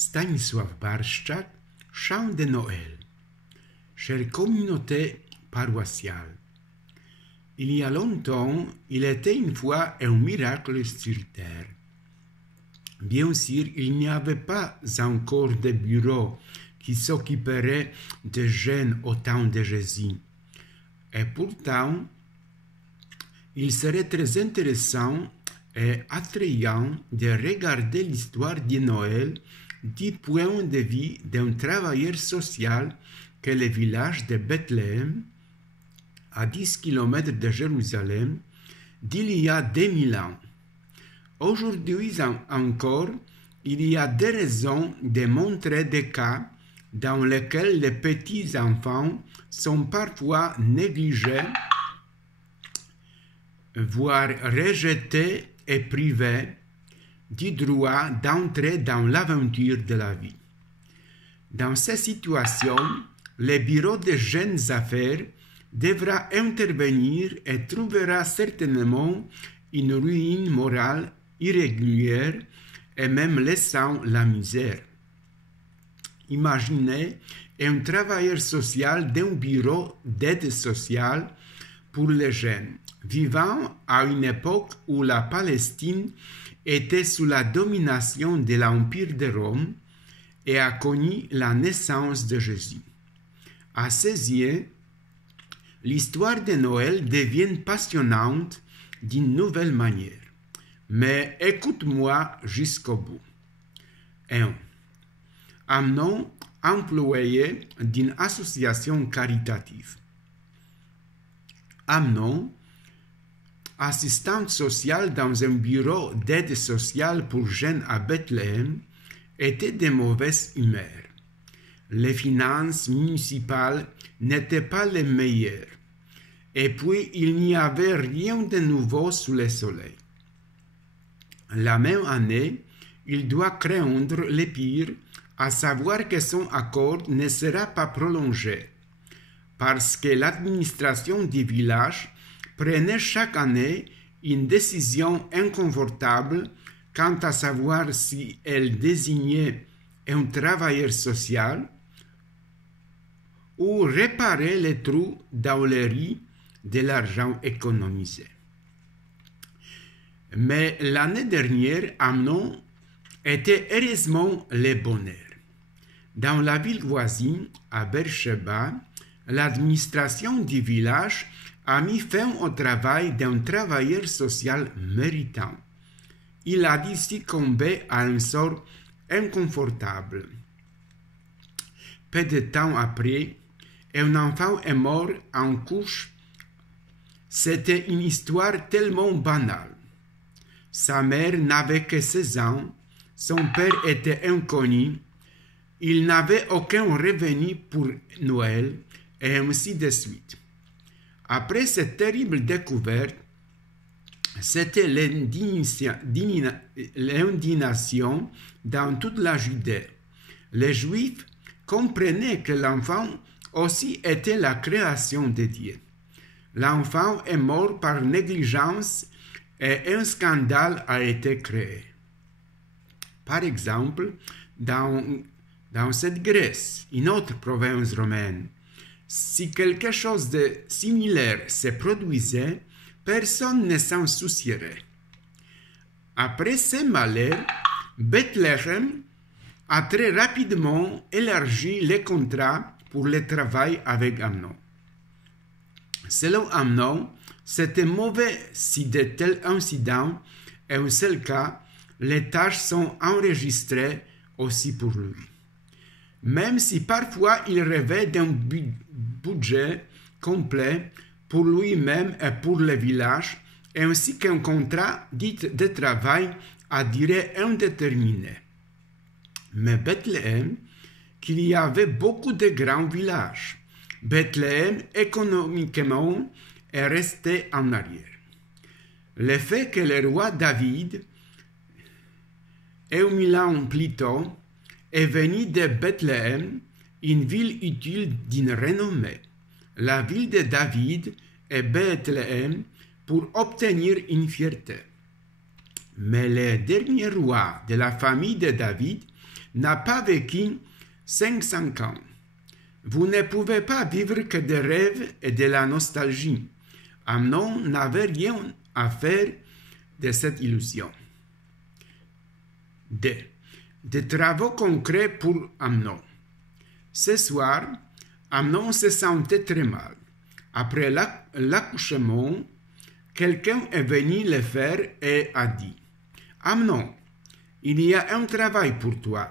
Stanisław Barszczak, Chant de Noël. Chère communauté paroissiale, il y a longtemps, il était une fois un miracle sur terre. Bien sûr, il n'y avait pas encore de bureau qui s'occuperait des jeunes au temps de Jésus. Et pourtant, il serait très intéressant et attrayant de regarder l'histoire de Noël du point de vue d'un travailleur social que le village de Bethléem, à 10 km de Jérusalem, d'il y a 2000 ans. Aujourd'hui encore, il y a des raisons de montrer des cas dans lesquels les petits enfants sont parfois négligés, voire rejetés et privés du droit d'entrer dans l'aventure de la vie. Dans ces situations, le bureau des jeunes affaires devra intervenir et trouvera certainement une ruine morale irrégulière et même laissant la misère. Imaginez un travailleur social d'un bureau d'aide sociale pour les jeunes, vivant à une époque où la Palestine était sous la domination de l'Empire de Rome et a connu la naissance de Jésus. À ses yeux, l'histoire de Noël devient passionnante d'une nouvelle manière. Mais écoute-moi jusqu'au bout. 1. Amnon, employé d'une association caritative. Amnon, assistante sociale dans un bureau d'aide sociale pour jeunes à Bethléem, était de mauvaise humeur. Les finances municipales n'étaient pas les meilleures. Et puis, il n'y avait rien de nouveau sous le soleil. La même année, il doit craindre le pire, à savoir que son accord ne sera pas prolongé, parce que l'administration du village prenait chaque année une décision inconfortable quant à savoir si elle désignait un travailleur social ou réparer les trous dans les riz de l'argent économisé. Mais l'année dernière, Amnon était heureusement le bonheur. Dans la ville voisine, à Beersheba, l'administration du village a mis fin au travail d'un travailleur social méritant. Il a dû succomber à un sort inconfortable. Peu de temps après, un enfant est mort en couche. C'était une histoire tellement banale. Sa mère n'avait que 16 ans, son père était inconnu, il n'avait aucun revenu pour Noël, et ainsi de suite. Après cette terrible découverte, c'était l'indignation dans toute la Judée. Les Juifs comprenaient que l'enfant aussi était la création de Dieu. L'enfant est mort par négligence et un scandale a été créé. Par exemple, dans cette Grèce, une autre province romaine, si quelque chose de similaire se produisait, personne ne s'en soucierait. Après ce malheur, Bethléem a très rapidement élargi les contrats pour le travail avec Amnon. Selon Amnon, c'était mauvais si de tels incidents est un seul cas, les tâches sont enregistrées aussi pour lui. Même si parfois il rêvait d'un budget complet pour lui-même et pour le village, ainsi qu'un contrat dit de travail à durée indéterminée. Mais Bethléem, qu'il y avait beaucoup de grands villages, Bethléem économiquement est resté en arrière. Le fait que le roi David, 1000 ans plus tôt, est venu de Bethléem, une ville utile d'une renommée. La ville de David et Bethléem pour obtenir une fierté. Mais le dernier roi de la famille de David n'a pas vécu 500 ans. Vous ne pouvez pas vivre que des rêves et de la nostalgie. Amnon n'avait rien à faire de cette illusion. Des travaux concrets pour Amnon. Ce soir, Amnon se sentait très mal. Après l'accouchement, quelqu'un est venu le faire et a dit « Amnon, il y a un travail pour toi. »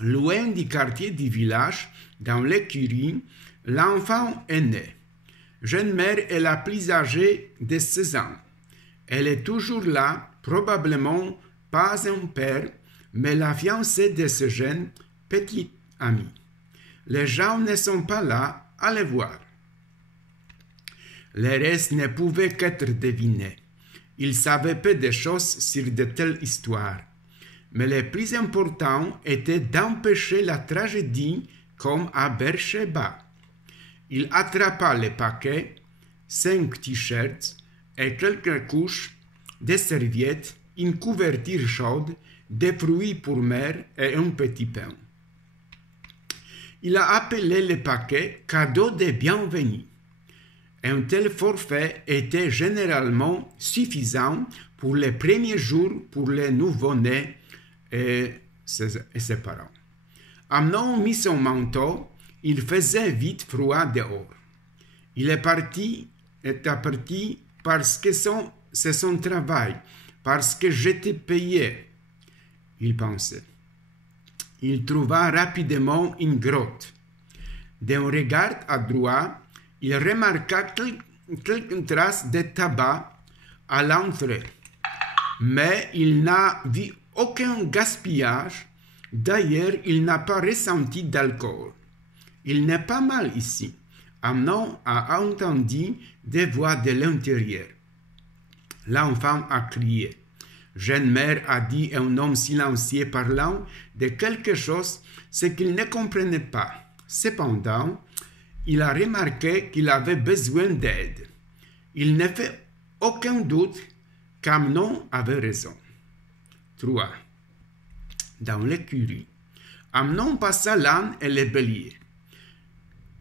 Loin du quartier du village, dans l'écurie, l'enfant est né. Jeune mère est la plus âgée de 16 ans. Elle est toujours là, probablement pas un père, mais la fiancée de ce jeune petit ami. Les gens ne sont pas là à le voir. Le reste ne pouvait qu'être deviné. Ils savaient peu de choses sur de telles histoires. Mais le plus important était d'empêcher la tragédie comme à Beersheba. Il attrapa le paquet, 5 t-shirts et quelques couches, des serviettes, une couverture chaude, des fruits pour mère et un petit pain. Il a appelé le paquet cadeau de bienvenue. Un tel forfait était généralement suffisant pour les premiers jours pour les nouveau-nés et ses parents. Amnon mit son manteau, il faisait vite froid dehors. Il est parti parce que c'est son travail, parce que j'étais payé, il pensait. Il trouva rapidement une grotte. D'un regard à droite, il remarqua quelques traces de tabac à l'entrée, mais il n'a vu aucun gaspillage. D'ailleurs, il n'a pas ressenti d'alcool. Il n'est pas mal ici. Amnon a entendu des voix de l'intérieur. L'enfant a crié. Jeune mère a dit à un homme silencieux parlant de quelque chose ce qu'il ne comprenait pas. Cependant, il a remarqué qu'il avait besoin d'aide. Il ne fait aucun doute qu'Amnon avait raison. 3. Dans l'écurie, Amnon passa l'âne et le bélier.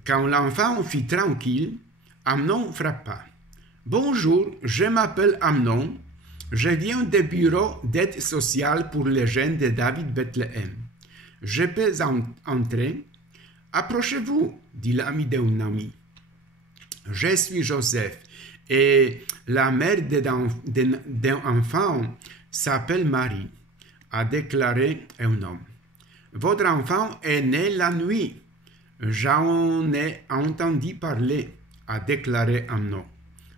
Quand l'enfant fut tranquille, Amnon frappa. « Bonjour, je m'appelle Amnon. Je viens du bureau d'aide sociale pour les jeunes de David Bethléem. Je peux entrer? » « Approchez-vous, dit l'ami d'un ami. Je suis Joseph et la mère d'un enfant s'appelle Marie, a déclaré un homme. Votre enfant est né la nuit. J'en ai entendu parler, a déclaré Amnon.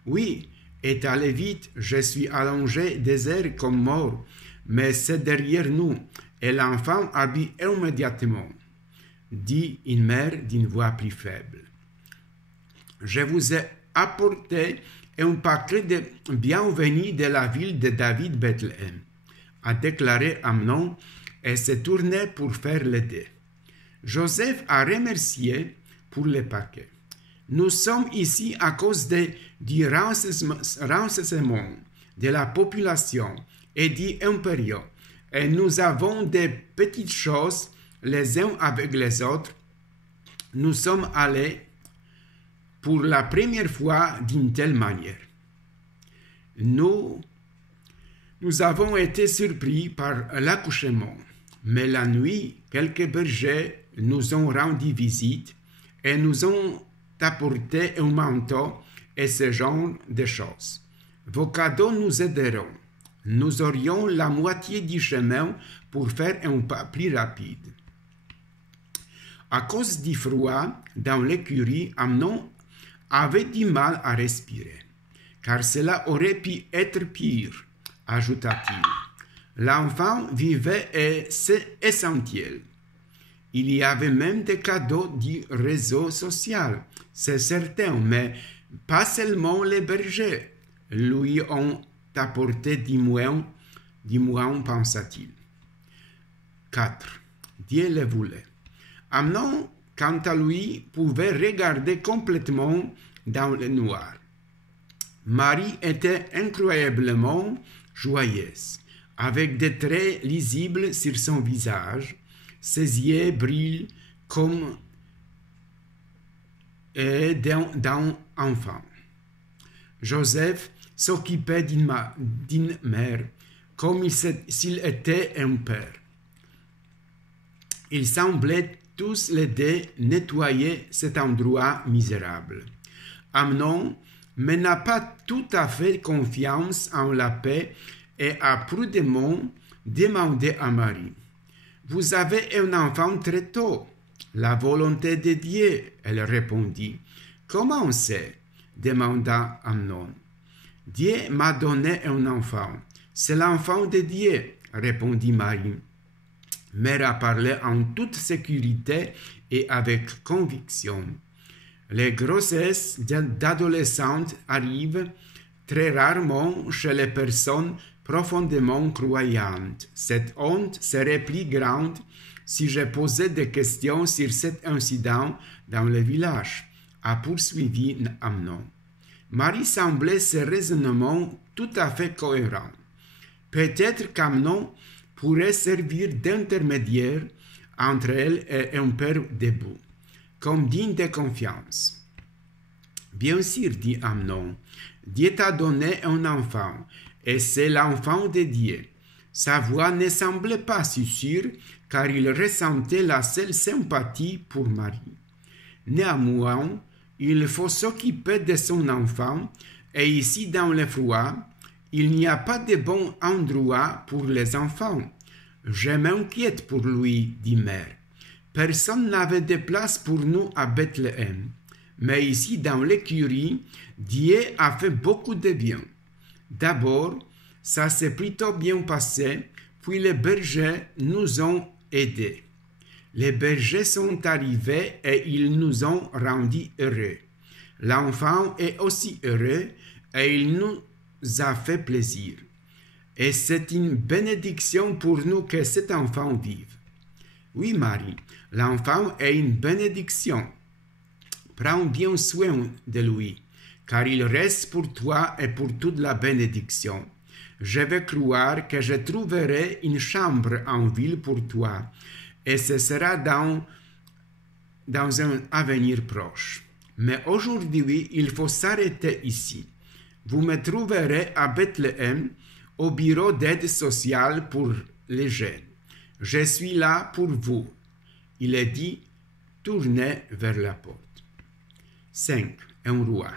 Oui, est allé vite, je suis allongé des airs comme mort, mais c'est derrière nous, et l'enfant a bu immédiatement, dit une mère d'une voix plus faible. Je vous ai apporté un paquet de bienvenue de la ville de David Bethléem, a déclaré Amnon et s'est tourné pour faire l'aider. Joseph a remercié pour le paquet. Nous sommes ici à cause du renseignement de la population et du impérium, et nous avons des petites choses les uns avec les autres. Nous sommes allés pour la première fois d'une telle manière. Nous avons été surpris par l'accouchement, mais la nuit, quelques bergers nous ont rendu visite et nous ont apporté un manteau et ce genre de choses. Vos cadeaux nous aideront. Nous aurions la moitié du chemin pour faire un pas plus rapide. À cause du froid, dans l'écurie, Amnon avait du mal à respirer, car cela aurait pu être pire, ajouta-t-il. L'enfant vivait et c'est essentiel. Il y avait même des cadeaux du réseau social, c'est certain, mais pas seulement les bergers lui ont apporté du moins, pensa-t-il. 4. Dieu le voulait. Amnon, quant à lui, pouvait regarder complètement dans le noir. Marie était incroyablement joyeuse, avec des traits lisibles sur son visage, ses yeux brillent comme d'un enfant. Joseph s'occupait d'une mère comme s'il était un père. Ils semblaient tous l'aider à nettoyer cet endroit misérable. Amnon mais n'a pas tout à fait confiance en la paix et a prudemment demandé à Marie. « Vous avez un enfant très tôt. » « La volonté de Dieu, elle répondit. « Comment on sait ?» demanda Amnon. « Dieu m'a donné un enfant. C'est l'enfant de Dieu, répondit Marie. Mère a parlé en toute sécurité et avec conviction. Les grossesses d'adolescentes arrivent très rarement chez les personnes profondément croyantes. Cette honte serait plus grande si je posais des questions sur cet incident dans le village, a poursuivi Amnon. Marie semblait ce raisonnement tout à fait cohérent. Peut-être qu'Amnon pourrait servir d'intermédiaire entre elle et un père debout, comme digne de confiance. Bien sûr, dit Amnon, Dieu t'a donné un enfant, et c'est l'enfant de Dieu. Sa voix ne semblait pas si sûre, car il ressentait la seule sympathie pour Marie. Néanmoins, il faut s'occuper de son enfant, et ici dans le froid, il n'y a pas de bon endroit pour les enfants. Je m'inquiète pour lui, dit Mère. Personne n'avait de place pour nous à Bethléem. Mais ici, dans l'écurie, Dieu a fait beaucoup de bien. D'abord, ça s'est plutôt bien passé, puis les bergers nous ont aidés. Les bergers sont arrivés et ils nous ont rendus heureux. L'enfant est aussi heureux et il nous a fait plaisir. Et c'est une bénédiction pour nous que cet enfant vive. Oui, Marie, l'enfant est une bénédiction. Prends bien soin de lui, car il reste pour toi et pour toute la bénédiction. Je vais croire que je trouverai une chambre en ville pour toi, et ce sera dans un avenir proche. Mais aujourd'hui, il faut s'arrêter ici. Vous me trouverez à Bethléem, au bureau d'aide sociale pour les jeunes. Je suis là pour vous. Il est dit, tournez vers la porte. 5. Un roi.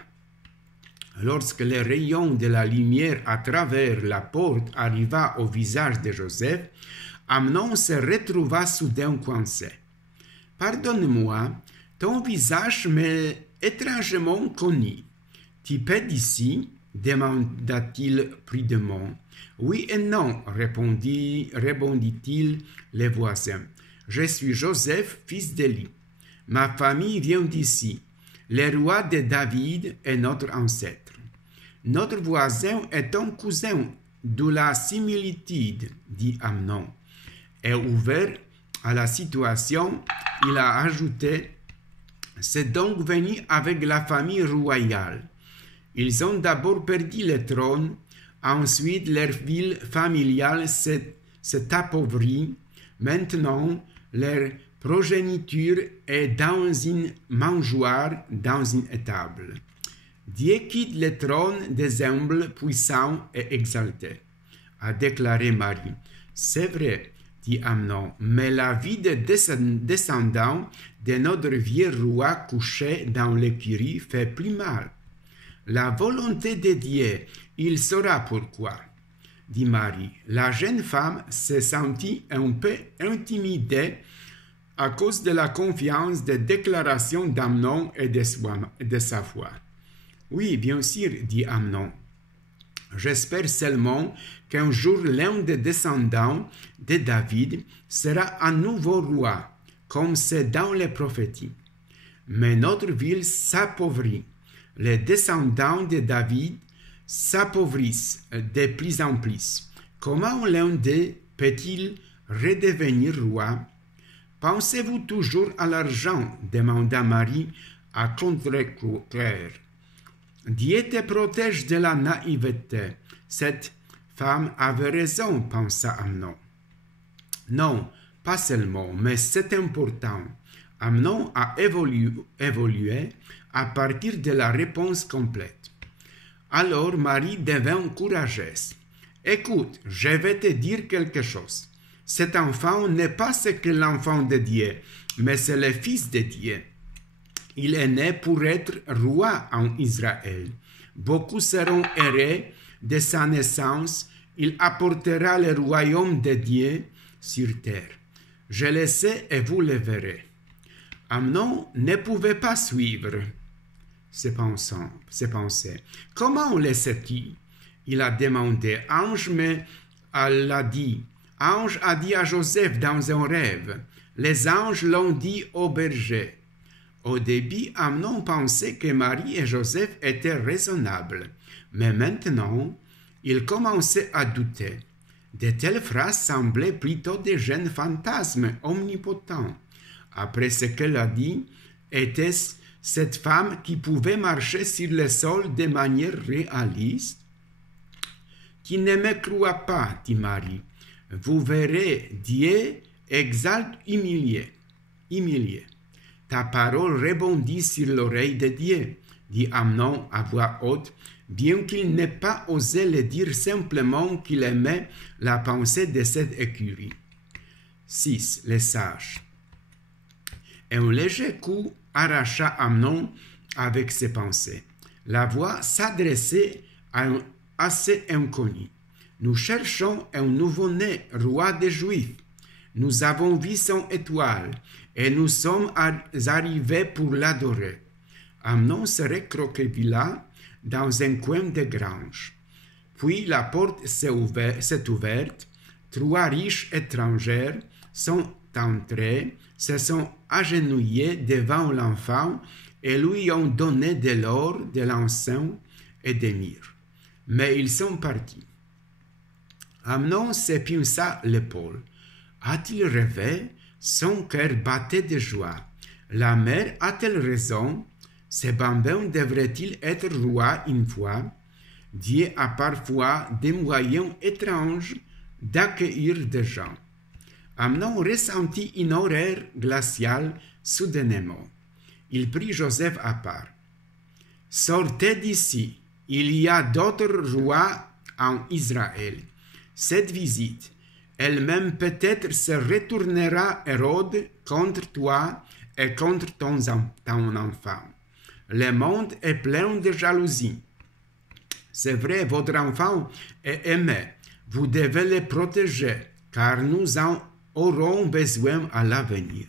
Lorsque les rayons de la lumière à travers la porte arriva au visage de Joseph, Amnon se retrouva soudain coincé. « Pardonne-moi, ton visage m'est étrangement connu. Tu peux d'ici ?» demanda-t-il prudemment. « Oui et non, répondit-il les voisins. Je suis Joseph, fils d'Élie. Ma famille vient d'ici. Le roi de David est notre ancêtre. Notre voisin est un cousin, d'où la similitude, dit Amnon. Et ouvert à la situation, il a ajouté, c'est donc venu avec la famille royale. Ils ont d'abord perdu le trône, ensuite leur ville familiale s'est appauvrie. Maintenant, leur progéniture est dans une mangeoire, dans une étable. Dieu quitte le trône des humbles, puissants et exaltés, a déclaré Marie. C'est vrai, dit Amnon, mais la vie des descendants de notre vieux roi couché dans l'écurie fait plus mal. La volonté de Dieu, il saura pourquoi, dit Marie. La jeune femme s'est sentie un peu intimidée à cause de la confiance des déclarations d'Amnon et de sa foi. Oui, bien sûr, dit Amnon. J'espère seulement qu'un jour l'un des descendants de David sera à nouveau roi, comme c'est dans les prophéties. Mais notre ville s'appauvrit. Les descendants de David s'appauvrissent de plus en plus. Comment l'un d'eux peut-il redevenir roi? Pensez-vous toujours à l'argent? Demanda Marie à contre-cœur. Dieu te protège de la naïveté. Cette femme avait raison, pensa Amnon. Non, pas seulement, mais c'est important. Amnon a évolué à partir de la réponse complète. Alors Marie devint courageuse. Écoute, je vais te dire quelque chose. Cet enfant n'est pas ce que l'enfant de Dieu, mais c'est le fils de Dieu. Il est né pour être roi en Israël. Beaucoup seront heureux de sa naissance. Il apportera le royaume de Dieu sur terre. Je le sais et vous le verrez. Amnon ne pouvait pas suivre ses pensées. Comment le sais-tu? Il a demandé. Ange l'a dit. Ange a dit à Joseph dans un rêve. Les anges l'ont dit au berger. Au début, Amnon pensait que Marie et Joseph étaient raisonnables. Mais maintenant, il commençait à douter. De telles phrases semblaient plutôt des jeunes fantasmes omnipotents. Après ce qu'elle a dit, était-ce cette femme qui pouvait marcher sur le sol de manière réaliste? Tu ne me crois pas, dit Marie. Vous verrez, Dieu exalte humilié. Ta parole rebondit sur l'oreille de Dieu, dit Amnon à voix haute, bien qu'il n'ait pas osé le dire simplement qu'il aimait la pensée de cette écurie. 6. Les sages. Un léger coup arracha Amnon avec ses pensées. La voix s'adressait à un assez inconnu. Nous cherchons un nouveau-né, roi des Juifs. Nous avons vu son étoile et nous sommes arrivés pour l'adorer. Amnon se recroquevilla dans un coin de grange. Puis la porte s'est ouverte. 3 riches étrangères sont entrés, se sont agenouillés devant l'enfant et lui ont donné de l'or, de l'encens et des myrrhes. Mais ils sont partis. Amnon se pinça l'épaule. A-t-il rêvé? Son cœur battait de joie. La mère a-t-elle raison? Ce bambin devrait-il être roi une fois? Dieu a parfois des moyens étranges d'accueillir des gens. Amnon ressentit une horreur glaciale soudainement. Il prit Joseph à part. « Sortez d'ici, il y a d'autres rois en Israël. Cette visite, elle-même peut-être se retournera Hérode contre toi et contre ton enfant. Le monde est plein de jalousie. C'est vrai, votre enfant est aimé. Vous devez le protéger, car nous en aurons besoin à l'avenir. »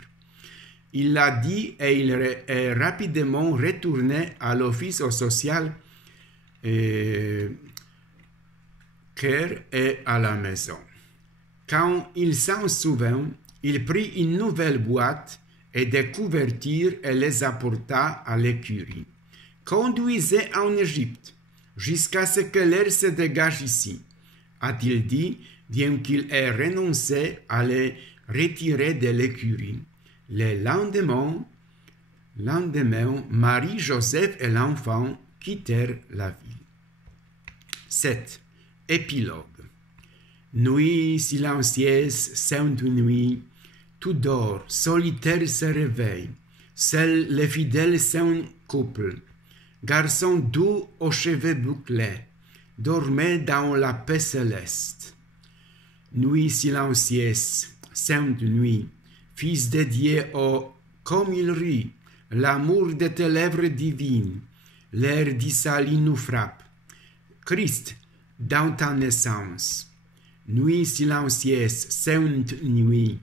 Il l'a dit et il est rapidement retourné à l'office social Caire et à la maison. Quand il s'en souvint, il prit une nouvelle boîte et des couvertures et les apporta à l'écurie. « Conduisez en Égypte, jusqu'à ce que l'air se dégage ici, » a-t-il dit, bien qu'il ait renoncé à les retirer de l'écurie. Le lendemain, Marie, Joseph et l'enfant quittèrent la ville. 7. Épilogue. Nuit silencieuse, sainte nuit, tout dort, solitaire se réveille. Seuls les fidèles sont couple. Garçon doux aux cheveux bouclés, dormait dans la paix céleste. Nuit silencieuse, sainte nuit, Fils de Dieu, oh, comme il rit, l'amour de tes lèvres divines, l'air d'Issalie nous frappe. Christ, dans ta naissance, nuit silencieuse, sainte nuit,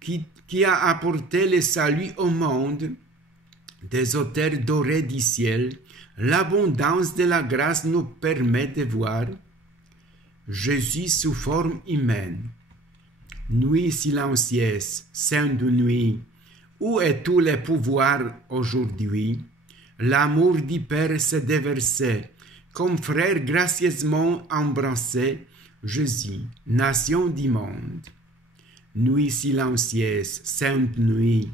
qui a apporté le salut au monde, des auteurs dorés du ciel, l'abondance de la grâce nous permet de voir Jésus sous forme humaine. Nuit silencieuse, sainte nuit, où est tout le pouvoir aujourd'hui? L'amour du Père s'est déversé, comme frère gracieusement embrassé, Jésus, nation du monde. Nuit silencieuse, sainte nuit,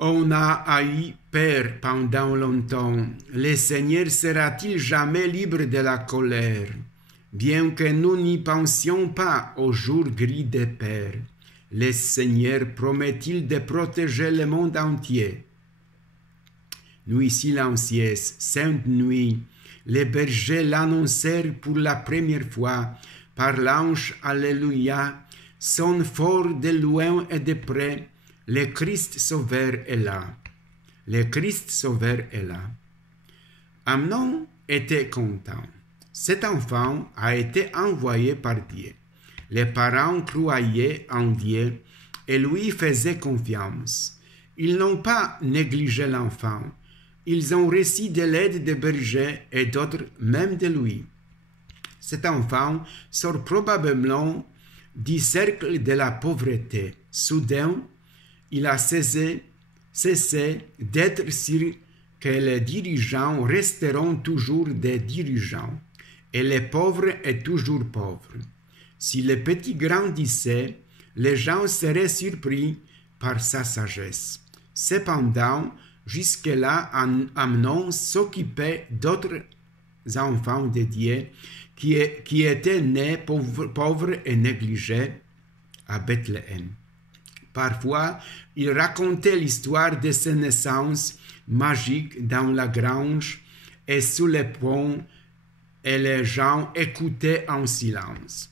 on a haï Père pendant longtemps. Le Seigneur sera-t-il jamais libre de la colère? Bien que nous n'y pensions pas au jour gris des pères, le Seigneur promet-il de protéger le monde entier? Nuit silencieuse, sainte nuit, les bergers l'annoncèrent pour la première fois par l'ange Alléluia, sonne fort de loin et de près, le Christ Sauveur est là. Le Christ Sauveur est là. Amnon était content. Cet enfant a été envoyé par Dieu. Les parents croyaient en Dieu et lui faisaient confiance. Ils n'ont pas négligé l'enfant. Ils ont reçu de l'aide des bergers et d'autres, même de lui. Cet enfant sort probablement du cercle de la pauvreté. Soudain, il a cessé d'être sûr que les dirigeants resteront toujours des dirigeants et les pauvres est toujours pauvres. Si le petit grandissait, les gens seraient surpris par sa sagesse. Cependant, jusque-là, Amnon s'occupait d'autres enfants de Dieu qui étaient nés pauvres et négligés à Bethléem. Parfois, il racontait l'histoire de ses naissances magiques dans la grange et sous les ponts, et les gens écoutaient en silence.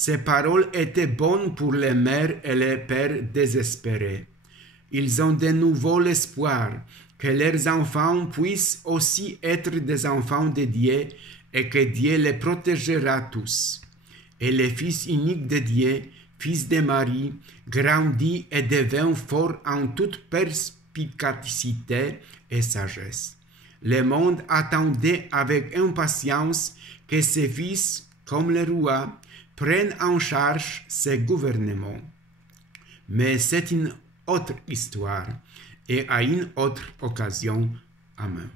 Ces paroles étaient bonnes pour les mères et les pères désespérés. Ils ont de nouveau l'espoir que leurs enfants puissent aussi être des enfants de Dieu et que Dieu les protégera tous. Et le Fils unique de Dieu, Fils de Marie, grandit et devint fort en toute perspicacité et sagesse. Le monde attendait avec impatience que ses fils, comme le roi, prennent en charge ses gouvernements. Mais c'est une autre histoire et à une autre occasion. Amen.